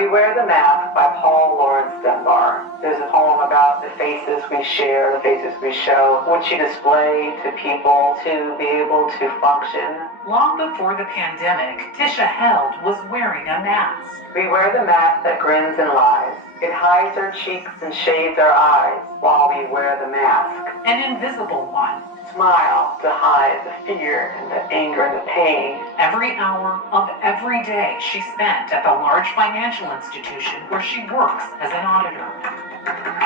We Wear the Mask by Paul Lawrence Dunbar. There's a poem about the faces we share, the faces we show, which you display to people to be able to function. Long before the pandemic, Tisha Held was wearing a mask. We wear the mask that grins and lies. It hides our cheeks and shades our eyes while we wear the mask. An invisible one. Smile to hide the fear and the anger and the pain. Every hour of every day she spent at the large financial institution where she works as an auditor.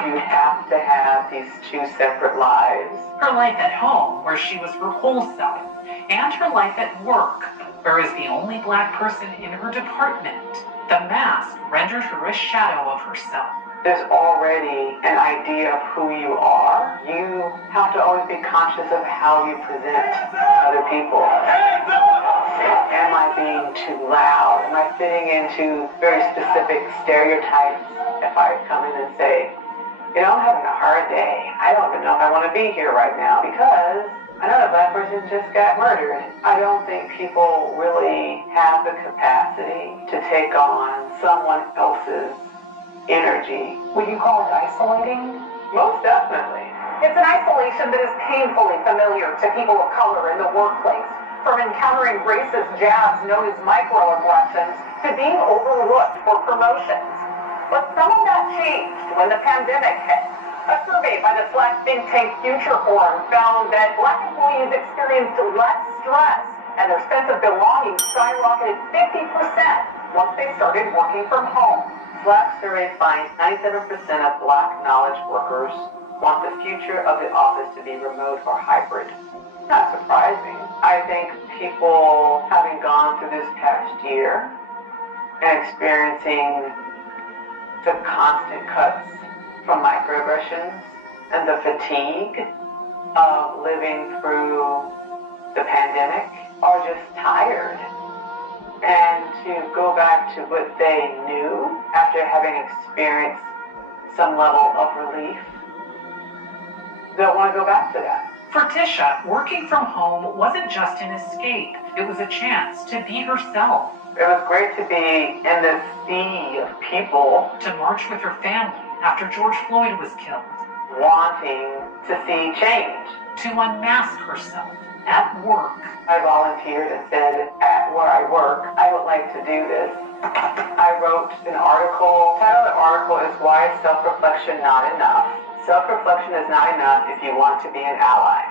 You have to have these two separate lives. Her life at home, where she was her whole self, and her life at work, where as the only Black person in her department, the mask rendered her a shadow of herself. There's already an idea of who you are. You have to always be conscious of how you present to other people. Am I being too loud? Am I fitting into very specific stereotypes? If I come in and say, I'm having a hard day. I don't even know if I want to be here right now because another Black person just got murdered. I don't think people really have the capacity to take on someone else's energy. Would you call it isolating? Most definitely. It's an isolation that is painfully familiar to people of color in the workplace. From encountering racist jabs known as microaggressions to being overlooked for promotions. But some of that changed when the pandemic hit. A survey by the Black think tank Future Forum found that Black employees experienced less stress and their sense of belonging skyrocketed 50% once they started working from home. Black survey finds 97% of Black knowledge workers want the future of the office to be remote or hybrid. Not surprising. I think people having gone through this past year and experiencing the constant cuts from microaggressions and the fatigue of living through the pandemic are just tired. And to go back to what they knew after having experienced some level of relief, don't want to go back to that. For Tisha, working from home wasn't just an escape. It was a chance to be herself. It was great to be in this sea of people. To march with her family after George Floyd was killed. Wanting to see change. To unmask herself at work. I volunteered and said, at where I work, I would like to do this. I wrote an article. The title of the article is Why is Self-Reflection Not Enough? Self-reflection is not enough if you want to be an ally.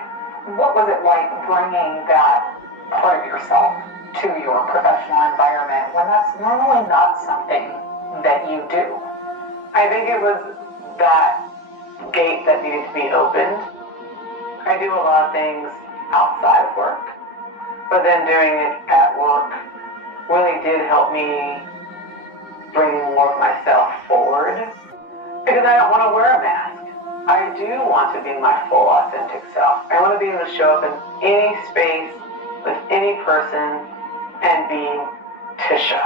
What was it like bringing that part of yourself to your professional environment when that's normally not something that you do? I think it was that gate that needed to be opened. I do a lot of things outside of work, but then doing it at work really did help me bring more of myself forward because I don't want to wear a mask. I do want to be my full authentic self. I want to be able to show up in any space with any person and be Tisha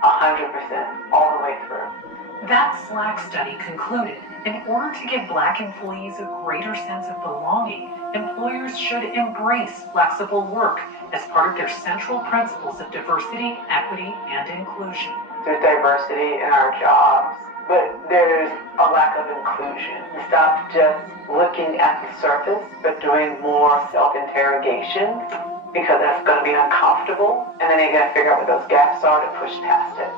100% all the way through. That Slack study concluded, in order to give Black employees a greater sense of belonging, employers should embrace flexible work as part of their central principles of diversity, equity, and inclusion. There's diversity in our jobs, but there's a lack of inclusion. Stop just looking at the surface, but doing more self-interrogation because that's going to be uncomfortable, and then you got to figure out what those gaps are to push past it.